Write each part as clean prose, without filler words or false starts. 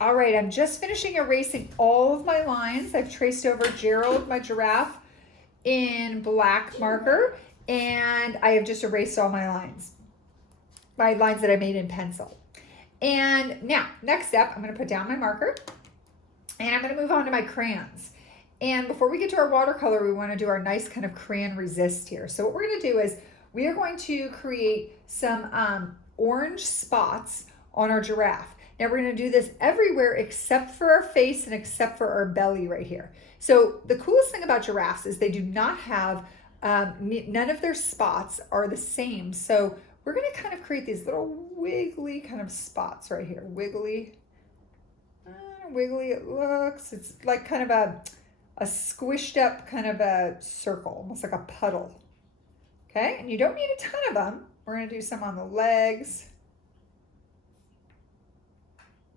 All right, I'm just finishing erasing all of my lines. I've traced over Gerald, my giraffe, in black marker, and I have just erased all my lines that I made in pencil. And now, next step, I'm gonna put down my marker, and I'm gonna move on to my crayons. And before we get to our watercolor, we wanna do our nice kind of crayon resist here. So what we're gonna do is, we are going to create some orange spots on our giraffe. Now we're gonna do this everywhere except for our face and except for our belly right here. So the coolest thing about giraffes is they do not have, none of their spots are the same. So we're gonna kind of create these little wiggly kind of spots right here. Wiggly, wiggly it looks. It's like kind of a squished up kind of a circle, almost like a puddle. Okay, and you don't need a ton of them. We're gonna do some on the legs.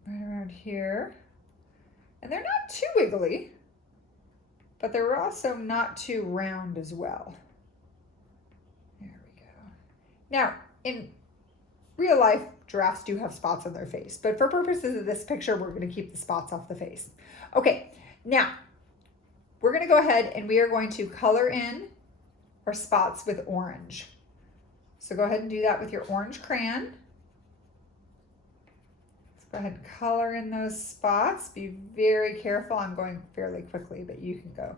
Right around here. And they're not too wiggly, but they're also not too round as well. There we go. Now, in real life, giraffes do have spots on their face, but for purposes of this picture, we're gonna keep the spots off the face. Okay, now, we're gonna go ahead and we are going to color in our spots with orange. So go ahead and do that with your orange crayon. Go ahead and color in those spots. Be very careful. I'm going fairly quickly, but you can go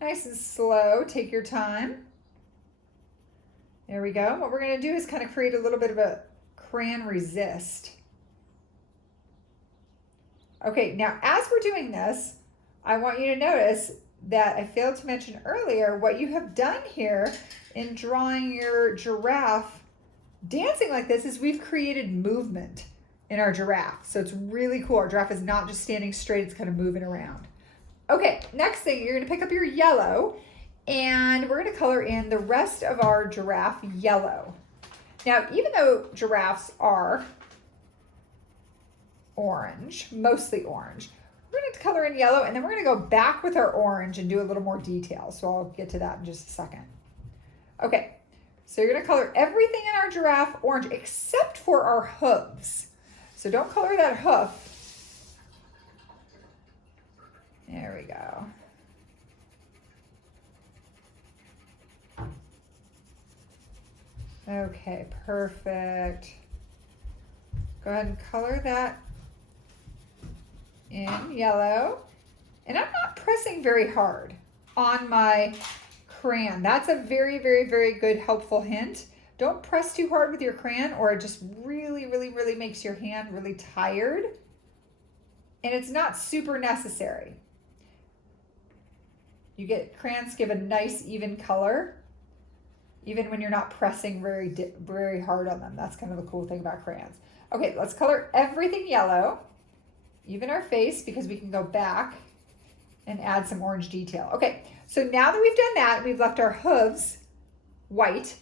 nice and slow. Take your time. There we go. What we're going to do is kind of create a little bit of a crayon resist. Okay, now as we're doing this, I want you to notice that I failed to mention earlier what you have done here in drawing your giraffe dancing like this is we've created movement in our giraffe. So it's really cool. Our giraffe is not just standing straight, it's kind of moving around. Okay, next thing, you're gonna pick up your yellow and we're gonna color in the rest of our giraffe yellow. Now, even though giraffes are orange, mostly orange, we're gonna color in yellow and then we're gonna go back with our orange and do a little more detail. So I'll get to that in just a second. Okay, so you're gonna color everything in our giraffe orange except for our hooves. So don't color that hoof. There we go. Okay, perfect. Go ahead and color that in yellow. And I'm not pressing very hard on my crayon. That's a very, very, very good helpful hint. Don't press too hard with your crayon or it just really, really, really makes your hand really tired. And it's not super necessary. Crayons give a nice even color, even when you're not pressing very hard on them. That's kind of the cool thing about crayons. Okay, let's color everything yellow, even our face, because we can go back and add some orange detail. Okay, so now that we've done that, we've left our hooves white.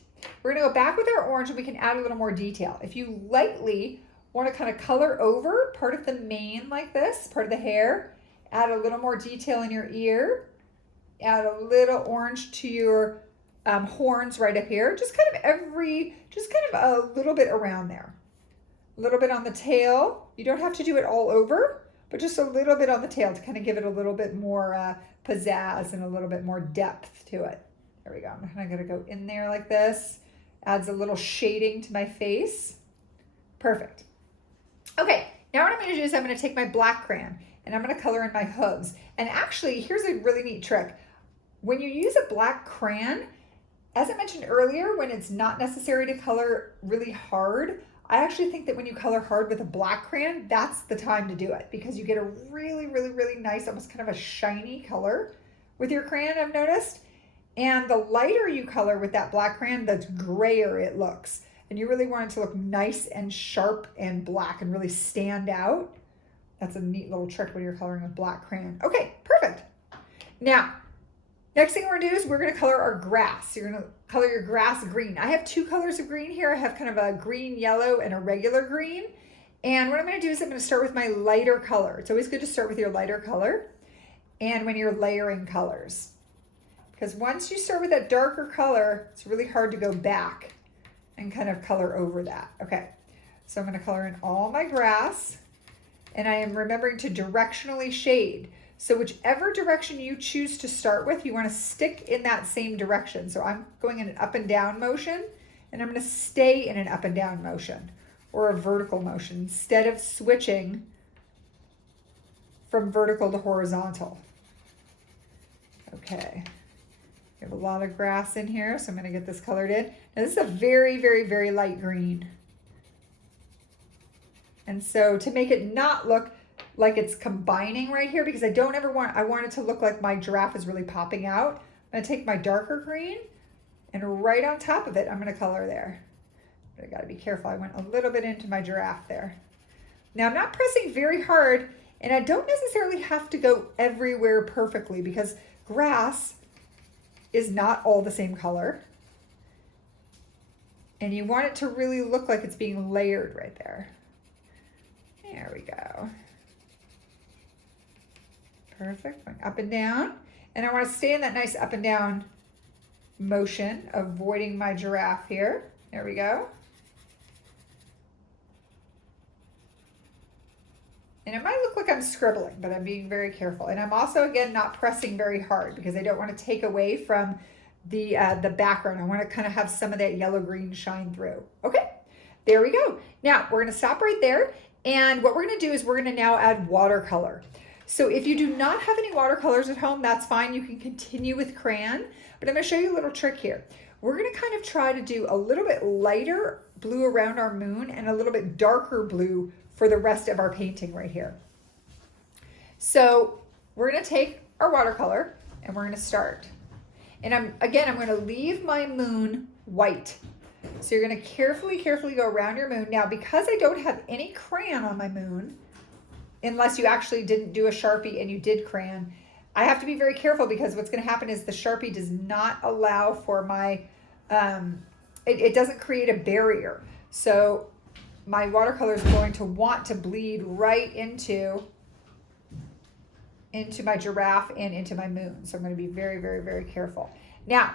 We're gonna go back with our orange and we can add a little more detail. If you lightly wanna kind of color over part of the mane like this, part of the hair, add a little more detail in your ear, add a little orange to your horns right up here, just kind of a little bit around there. A little bit on the tail. You don't have to do it all over, but just a little bit on the tail to kind of give it a little bit more pizzazz and a little bit more depth to it. There we go. I'm kind of going to go in there like this. Adds a little shading to my face. Perfect. Okay, now what I'm going to do is I'm going to take my black crayon and I'm going to color in my hooves. And actually, here's a really neat trick. When you use a black crayon, as I mentioned earlier, when it's not necessary to color really hard, I actually think that when you color hard with a black crayon, that's the time to do it because you get a really, really, really nice, almost kind of a shiny color with your crayon, I've noticed. And the lighter you color with that black crayon, the grayer it looks. And you really want it to look nice and sharp and black and really stand out. That's a neat little trick when you're coloring with black crayon. Okay, perfect. Now, next thing we're gonna do is we're gonna color our grass. You're gonna color your grass green. I have two colors of green here. I have kind of a green yellow and a regular green. And what I'm gonna do is I'm gonna start with my lighter color. It's always good to start with your lighter color and when you're layering colors. Because once you start with that darker color, it's really hard to go back and kind of color over that. Okay, so I'm gonna color in all my grass. and I am remembering to directionally shade. So whichever direction you choose to start with, you want to stick in that same direction. So I'm going in an up and down motion, and I'm going to stay in an up and down motion or a vertical motion instead of switching from vertical to horizontal. Okay, we have a lot of grass in here, so I'm going to get this colored in. Now this is a very, very, very light green. And so to make it not look like it's combining right here, because I don't ever want, I want it to look like my giraffe is really popping out. I'm going to take my darker green and right on top of it, I'm going to color there. But I got to be careful. I went a little bit into my giraffe there. Now I'm not pressing very hard, and I don't necessarily have to go everywhere perfectly because grass is not all the same color. And you want it to really look like it's being layered right there. There we go. Perfect, going up and down. And I want to stay in that nice up and down motion, avoiding my giraffe here. There we go. And it might look like I'm scribbling, but I'm being very careful. And I'm also, again, not pressing very hard because I don't want to take away from the background. I want to kind of have some of that yellow-green shine through. Okay, there we go. Now, we're going to stop right there. And what we're going to do is we're going to now add watercolor. So if you do not have any watercolors at home, that's fine. You can continue with crayon. But I'm going to show you a little trick here. We're going to kind of try to do a little bit lighter blue around our moon and a little bit darker blue for the rest of our painting right here. So we're going to take our watercolor and we're going to start. And I'm going to leave my moon white. So you're going to carefully go around your moon. Now, because I don't have any crayon on my moon, unless you actually didn't do a Sharpie and you did crayon, I have to be very careful because what's going to happen is the Sharpie does not allow for my, it doesn't create a barrier. So my watercolor is going to want to bleed right into my giraffe and into my moon. So I'm going to be very careful. Now,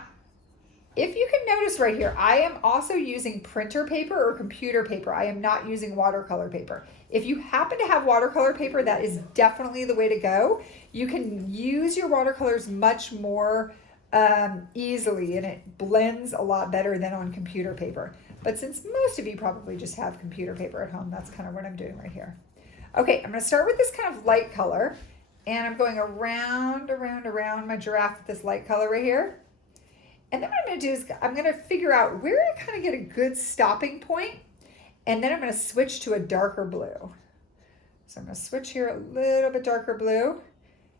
if you can notice right here, I am also using printer paper or computer paper. I am not using watercolor paper. If you happen to have watercolor paper, that is definitely the way to go. You can use your watercolors much more easily, and it blends a lot better than on computer paper. But since most of you probably just have computer paper at home, that's kind of what I'm doing right here. Okay, I'm going to start with this kind of light color, and I'm going around my giraffe with this light color right here. And then what I'm going to do is I'm going to figure out where I kind of get a good stopping point, and then I'm going to switch to a darker blue. So I'm going to switch here a little bit darker blue.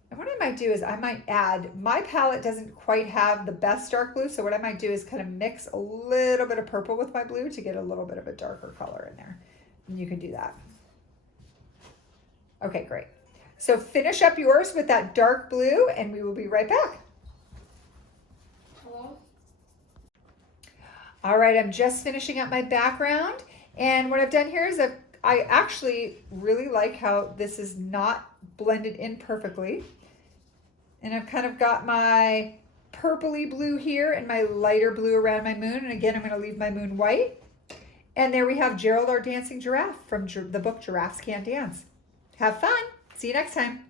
And what I might do is I might add, my palette doesn't quite have the best dark blue, so what I might do is kind of mix a little bit of purple with my blue to get a little bit of a darker color in there. And you can do that. Okay, great. So finish up yours with that dark blue, and we will be right back. Hello? All right, I'm just finishing up my background, and what I've done here is I actually really like how this is not blended in perfectly. And I've kind of got my purpley blue here and my lighter blue around my moon. And again, I'm going to leave my moon white. And there we have Gerald, our dancing giraffe from the book Giraffes Can't Dance. Have fun. See you next time.